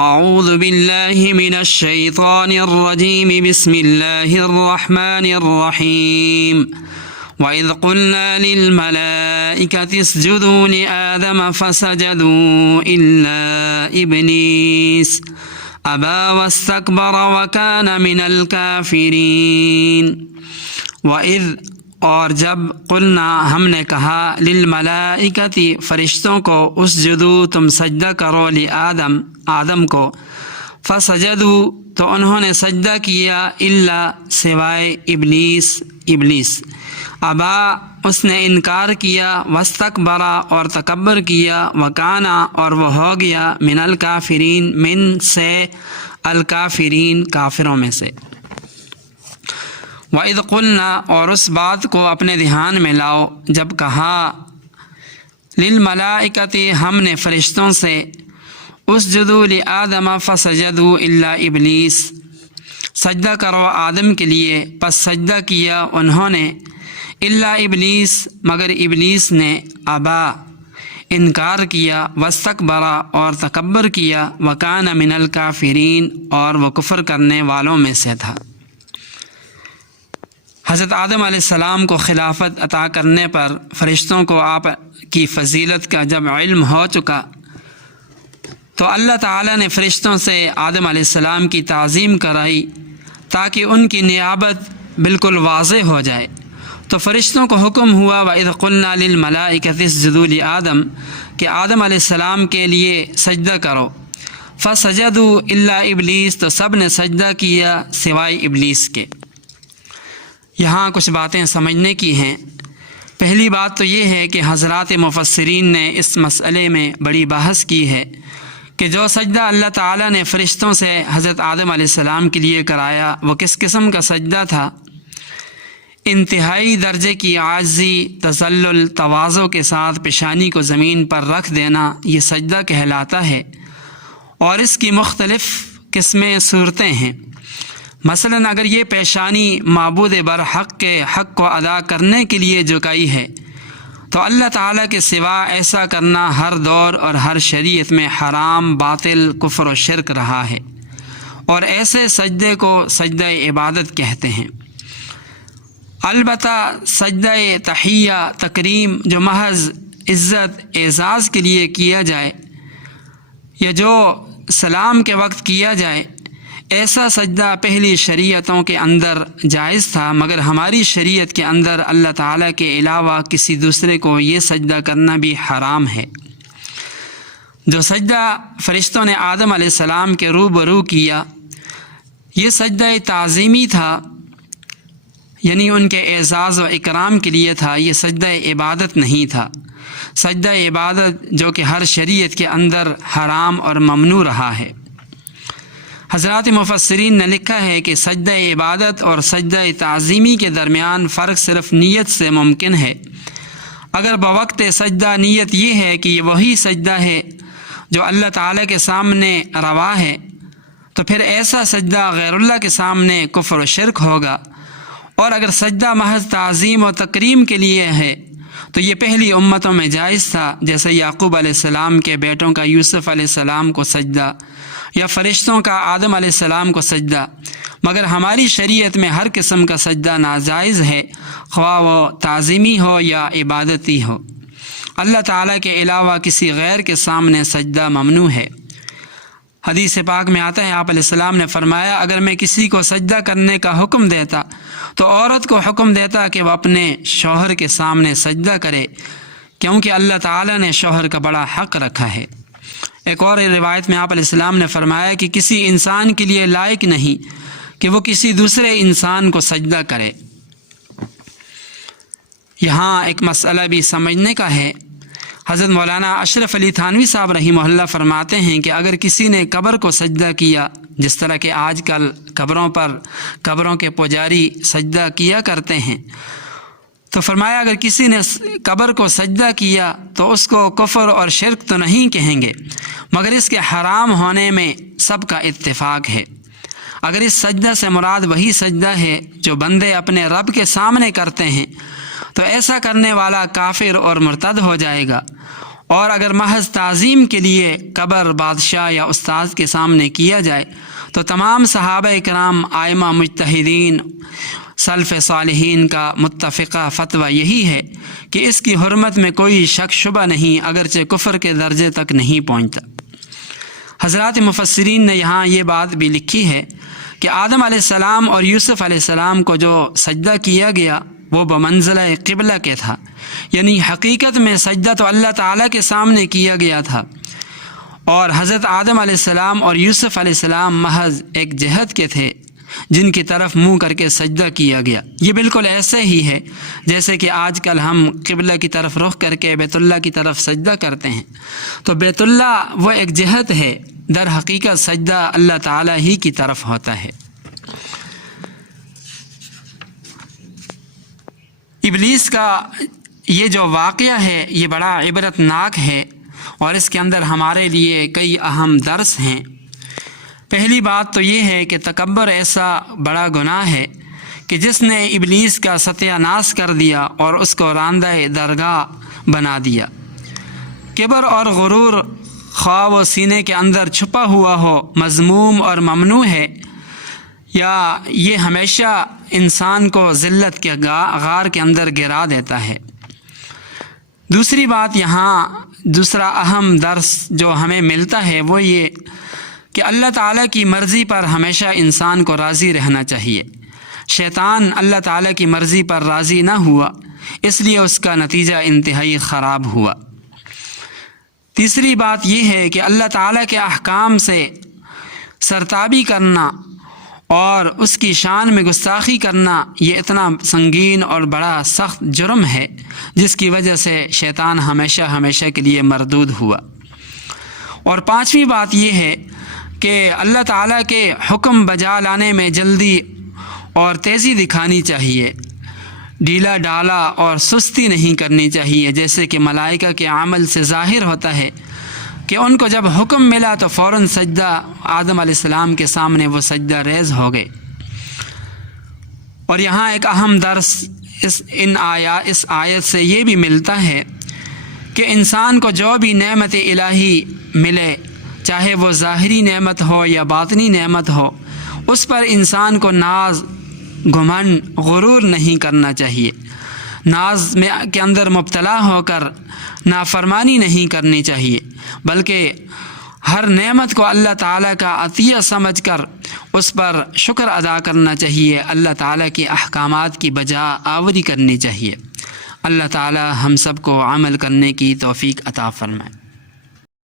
اعوذ باللہ من الشیطان الرجیم بسم اللہ الرحمن الرحیم وَإِذْ قُلْنَا لِلْمَلَائِكَةِ اسْجُدُوا لِآدَمَ فَسَجَدُوا إِلَّا إِبْلِيسَ أَبَى وَاسْتَكْبَرَ وَكَانَ مِنَ الْكَافِرِينَ وَإِذْ اور جب قلنا ہم نے کہا للملائکتی فرشتوں کو اسجدوا تم سجدہ کرو لآدم آدم کو فسجدوا تو انہوں نے سجدہ کیا الا سوائے ابلیس ابا اس نے انکار کیا واستکبرا اور تکبر کیا وکانا اور وہ ہو گیا من الکافرین من سے الکافرین کافروں میں سے وَإِذْ قُلْنَا اور اس بات کو اپنے دھیان میں لاؤ جب کہا للملائکتی ہم نے فرشتوں سے اسجدوا لآدم فسجدوا الا ابلیس سجدہ کرو آدم کے لیے پس سجدہ کیا انہوں نے الا ابلیس مگر ابلیس نے ابا انکار کیا واستکبرا اور تکبر کیا وکان من الکافرین اور وہ کفر کرنے والوں میں سے تھا۔ حضرت آدم علیہ السلام کو خلافت عطا کرنے پر فرشتوں کو آپ کی فضیلت کا جب علم ہو چکا تو اللہ تعالیٰ نے فرشتوں سے آدم علیہ السلام کی تعظیم کرائی تاکہ ان کی نیابت بالکل واضح ہو جائے۔ تو فرشتوں کو حکم ہوا وَإِذْ قُلْنَا لِلْمَلَائِكَةِ اسْجُدُوا لِآدَمَ کہ آدم علیہ السلام کے لیے سجدہ کرو فسجدوا الا ابلیس تو سب نے سجدہ کیا سوائے ابلیس کے۔ یہاں کچھ باتیں سمجھنے کی ہیں۔ پہلی بات تو یہ ہے کہ حضرات مفسرین نے اس مسئلے میں بڑی بحث کی ہے کہ جو سجدہ اللہ تعالیٰ نے فرشتوں سے حضرت آدم علیہ السلام کے لیے کرایا وہ کس قسم کا سجدہ تھا۔ انتہائی درجے کی عاجزی، تذلل، تواضع کے ساتھ پیشانی کو زمین پر رکھ دینا یہ سجدہ کہلاتا ہے، اور اس کی مختلف قسمیں صورتیں ہیں۔ مثلا اگر یہ پیشانی معبود برحق کے حق کو ادا کرنے کے لیے جھکائی ہے تو اللہ تعالیٰ کے سوا ایسا کرنا ہر دور اور ہر شریعت میں حرام، باطل، کفر و شرک رہا ہے، اور ایسے سجدے کو سجدہ عبادت کہتے ہیں۔ البتہ سجدہ تحیہ تکریم جو محض عزت اعزاز کے لیے کیا جائے یا جو سلام کے وقت کیا جائے، ایسا سجدہ پہلی شریعتوں کے اندر جائز تھا، مگر ہماری شریعت کے اندر اللہ تعالیٰ کے علاوہ کسی دوسرے کو یہ سجدہ کرنا بھی حرام ہے۔ جو سجدہ فرشتوں نے آدم علیہ السلام کے روبرو کیا یہ سجدہ تعظیمی تھا، یعنی ان کے اعزاز و اکرام کے لیے تھا، یہ سجدہ عبادت نہیں تھا۔ سجدہ عبادت جو کہ ہر شریعت کے اندر حرام اور ممنوع رہا ہے۔ حضرات مفسرین نے لکھا ہے کہ سجدہ عبادت اور سجدہ تعظیمی کے درمیان فرق صرف نیت سے ممکن ہے۔ اگر بوقت سجدہ نیت یہ ہے کہ یہ وہی سجدہ ہے جو اللہ تعالیٰ کے سامنے روا ہے تو پھر ایسا سجدہ غیر اللہ کے سامنے کفر و شرک ہوگا، اور اگر سجدہ محض تعظیم و تکریم کے لیے ہے تو یہ پہلی امتوں میں جائز تھا، جیسے یعقوب علیہ السلام کے بیٹوں کا یوسف علیہ السلام کو سجدہ یا فرشتوں کا آدم علیہ السلام کو سجدہ، مگر ہماری شریعت میں ہر قسم کا سجدہ ناجائز ہے، خواہ وہ تعظیمی ہو یا عبادتی ہو۔ اللہ تعالیٰ کے علاوہ کسی غیر کے سامنے سجدہ ممنوع ہے۔ حدیث پاک میں آتا ہے آپ علیہ السلام نے فرمایا اگر میں کسی کو سجدہ کرنے کا حکم دیتا تو عورت کو حکم دیتا کہ وہ اپنے شوہر کے سامنے سجدہ کرے، کیونکہ اللہ تعالیٰ نے شوہر کا بڑا حق رکھا ہے۔ ایک اور روایت میں آپ علیہ السلام نے فرمایا کہ کسی انسان کے لیے لائق نہیں کہ وہ کسی دوسرے انسان کو سجدہ کرے۔ یہاں ایک مسئلہ بھی سمجھنے کا ہے۔ حضرت مولانا اشرف علی تھانوی صاحب رحمہ اللہ فرماتے ہیں کہ اگر کسی نے قبر کو سجدہ کیا، جس طرح کہ آج کل قبروں پر قبروں کے پجاری سجدہ کیا کرتے ہیں، تو فرمایا اگر کسی نے قبر کو سجدہ کیا تو اس کو کفر اور شرک تو نہیں کہیں گے، مگر اس کے حرام ہونے میں سب کا اتفاق ہے۔ اگر اس سجدہ سے مراد وہی سجدہ ہے جو بندے اپنے رب کے سامنے کرتے ہیں تو ایسا کرنے والا کافر اور مرتد ہو جائے گا، اور اگر محض تعظیم کے لیے قبر، بادشاہ یا استاد کے سامنے کیا جائے تو تمام صحابہ کرام، ائمہ مجتہدین، سلف صالحین کا متفقہ فتویٰ یہی ہے کہ اس کی حرمت میں کوئی شک شبہ نہیں، اگرچہ کفر کے درجے تک نہیں پہنچتا۔ حضرات مفسرین نے یہاں یہ بات بھی لکھی ہے کہ آدم علیہ السلام اور یوسف علیہ السلام کو جو سجدہ کیا گیا وہ بمنزلہ قبلہ کے تھا، یعنی حقیقت میں سجدہ تو اللہ تعالیٰ کے سامنے کیا گیا تھا، اور حضرت آدم علیہ السلام اور یوسف علیہ السلام محض ایک جہت کے تھے جن کی طرف منہ کر کے سجدہ کیا گیا۔ یہ بالکل ایسے ہی ہے جیسے کہ آج کل ہم قبلہ کی طرف رخ کر کے بیت اللہ کی طرف سجدہ کرتے ہیں، تو بیت اللہ وہ ایک جہت ہے، در حقیقت سجدہ اللہ تعالیٰ ہی کی طرف ہوتا ہے۔ ابلیس کا یہ جو واقعہ ہے یہ بڑا عبرت ناک ہے، اور اس کے اندر ہمارے لیے کئی اہم درس ہیں۔ پہلی بات تو یہ ہے کہ تکبر ایسا بڑا گناہ ہے کہ جس نے ابلیس کا ستیہ ناش کر دیا اور اس کو راندہ درگاہ بنا دیا۔ کبر اور غرور خواہ وہ سینے کے اندر چھپا ہوا ہو، مذموم اور ممنوع ہے، یا یہ ہمیشہ انسان کو ذلت کے غار کے اندر گرا دیتا ہے۔ دوسری بات یہاں دوسرا اہم درس جو ہمیں ملتا ہے وہ یہ کہ اللہ تعالیٰ کی مرضی پر ہمیشہ انسان کو راضی رہنا چاہیے۔ شیطان اللہ تعالیٰ کی مرضی پر راضی نہ ہوا، اس لیے اس کا نتیجہ انتہائی خراب ہوا۔ تیسری بات یہ ہے کہ اللہ تعالیٰ کے احکام سے سرتابی کرنا اور اس کی شان میں گستاخی کرنا یہ اتنا سنگین اور بڑا سخت جرم ہے جس کی وجہ سے شیطان ہمیشہ کے لیے مردود ہوا۔ اور پانچویں بات یہ ہے کہ اللہ تعالیٰ کے حکم بجا لانے میں جلدی اور تیزی دکھانی چاہیے، ڈھیلا ڈالا اور سستی نہیں کرنی چاہیے، جیسے کہ ملائکہ کے عمل سے ظاہر ہوتا ہے کہ ان کو جب حکم ملا تو فوراً سجدہ آدم علیہ السلام کے سامنے وہ سجدہ ریز ہو گئے۔ اور یہاں ایک اہم درس اس آیت سے یہ بھی ملتا ہے کہ انسان کو جو بھی نعمت الہی ملے، چاہے وہ ظاہری نعمت ہو یا باطنی نعمت ہو، اس پر انسان کو ناز، گھمنڈ، غرور نہیں کرنا چاہیے۔ ناز کے اندر مبتلا ہو کر نافرمانی نہیں کرنی چاہیے، بلکہ ہر نعمت کو اللہ تعالیٰ کا عطیہ سمجھ کر اس پر شکر ادا کرنا چاہیے، اللہ تعالیٰ کے احکامات کی بجا آوری کرنی چاہیے۔ اللہ تعالیٰ ہم سب کو عمل کرنے کی توفیق عطا فرمائے۔